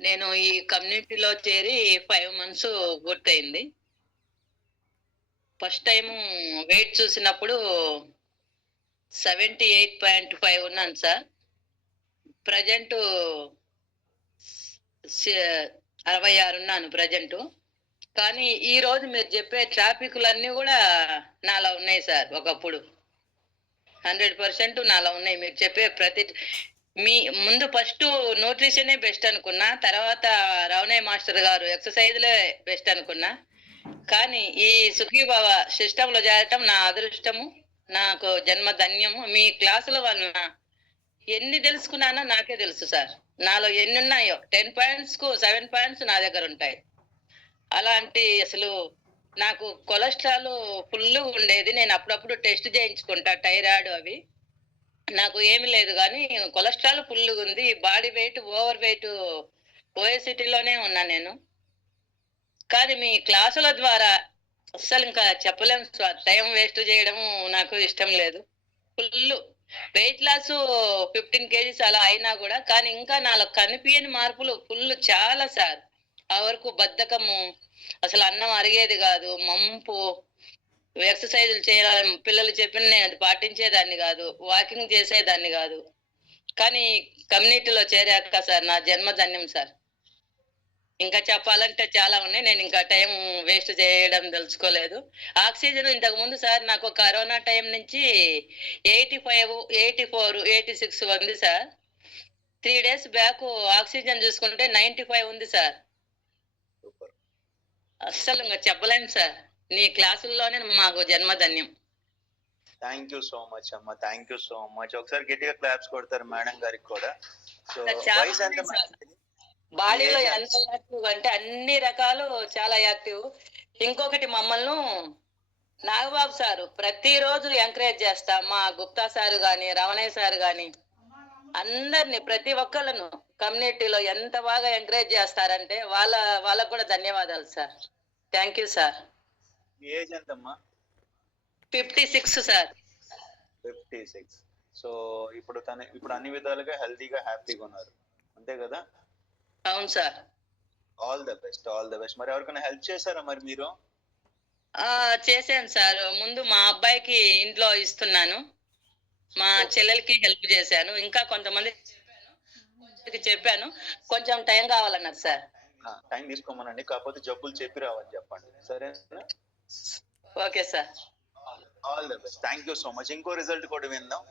నేను ఈ కమ్యూనిటీలో చేరి 5 మంత్స్ పూర్తయింది. ఫస్ట్ టైము వెయిట్ చూసినప్పుడు 78.5 ఉన్నాను సార్. ప్రెజెంటు స్ 66 ఉన్నాను ప్రెజెంటు. కానీ ఈరోజు మీరు చెప్పే ట్రాఫిక్‌లన్నీ గూడా నాలో ఉన్నాయి సార్ ఒకప్పుడు. 100% నాలో ఉన్నాయి. మీరు చెప్పే మీ ముందు ఫస్టు న్యూట్రిషనే బెస్ట్ అనుకున్నా. తర్వాత రవణయ్య మాస్టర్ గారు ఎక్సర్‌సైజులే బెస్ట్ అనుకున్నా. కానీ ఈ సుఖీభవ సిస్టమ్‌లో చేరటం నా అదృష్టము. నాకు జన్మ ధన్యము. మీ క్లాసుల వలన ఎన్ని తెలుసుకున్నానో నాకే తెలుసు సార్. నాలో ఎన్నున్నాయో 10 పాయింట్స్‌కు 7 పాయింట్స్ నా దగ్గరుంటాయి. అలాంటి అసలు నాకు కొలెస్ట్రాల్ ఫుల్లుగుండేది. నేను అప్పుడప్పుడు టెస్ట్ చేయించుకుంటా థైరాయిడ్ అవి. నాకు ఏమి లేదు గానీ కొలెస్ట్రాల్ ఫుల్లుగుంది. బాడీ వెయిట్ ఓవర్ వెయిట్ ఒబెసిటీలోనే ఉన్నా నేను. కానీ మీ క్లాసుల ద్వారా అస్సలింకా చెప్పలేం సార్. టైం వేస్ట్ జేయడము నాకు ఇష్టం లేదు. ఫుల్లు వెయిట్ లాసు 15 కేజీస్ అలా అయినా గూడా, కానీ ఇంకా నాలో కనిపియని మార్పులు ఫుల్లు చాలా సార్. ఆ వరకు బద్ధకము, అసలు అన్నం అరిగేది గాదు, మంపు, ఎక్సర్‌సైజులు చేయాలని పిల్లలు చెప్పిన నేను అది పాటించేదాన్ని గాదు. వాకింగ్ చేసేదాన్ని గాదు. కానీ కమ్యూనిటీలో చేరాక సార్ నా జన్మ ధన్యం సార్. ఇంకా చెప్పాలంటే చాలా ఉన్నాయి. నేనింకా టైం వేస్ట్ చేయడం దలుచుకోలేదు. ఆక్సిజన్ ఇంతకుముందు సార్ నాకు కరోనా టైం నుంచి 85, 84, 86 ఉంది సార్. 3 డేస్ బ్యాకు ఆక్సిజన్ చూసుకుంటే 95 ఉంది సార్. సూపర్. అస్సలింక చెప్పలేను సార్. నీ క్లాసుల్లోనే మాకు జన్మధన్యం. థాంక్ యూ సో మచ్ అమ్మ. Thank you so much. ఒకసారి గట్టిగా క్లాప్స్ కొడతారు మేడం గారికి కూడా. సో చాలా వయసెంత ఉన్నాయి సార్. మేడం? మీ బాడీలో ఏజ్ ఎంత? ఎంత యాక్టివ్ అంటే అన్ని రకాలు చాలా యాక్టివ్. ఇంకొకటి మమ్మల్ని నాగబాబు సారు ప్రతిరోజు ఎంకరేజ్ చేస్తా. మా గుప్తా సారు గాని, రమణయ్య సారు గాని అందరిని ప్రతి ఒక్కళ్ళను కమ్యూనిటీలో ఎంత బాగా ఎంకరేజ్ చేస్తారంటే వాళ్ళకి కూడా ధన్యవాదాలు sir. Thank you sir. Me age ఎంతమ్మా? 56 సార్. 56. సో ఇప్పుడు అన్ని విధాలుగా హెల్తీగా, హ్యాపీగా ఉన్నారు. అంతే గదా! అవును sir. All the best. All the best. మరి ఎవరికైనా హెల్ప్ చేసారా మరి మీరు? చేశాను సార్. ముందు మా అబ్బాయికి ఇంట్లో ఇస్తున్నాను. మా సూపర్. చెల్లెలికి హెల్ప్ చేశాను. ఇంకా కొంతమందికి చెప్పాను. కొంచెం టైం కావాలన్నారు సార్. టైం తీసుకోమనండి. కాకపోతే జబ్బులు చెప్పి రావని చెప్పండి. సరేనా? Okay sir. All the best. Thank you so much. ఇంకో రిజల్ట్ కూడా విందాం.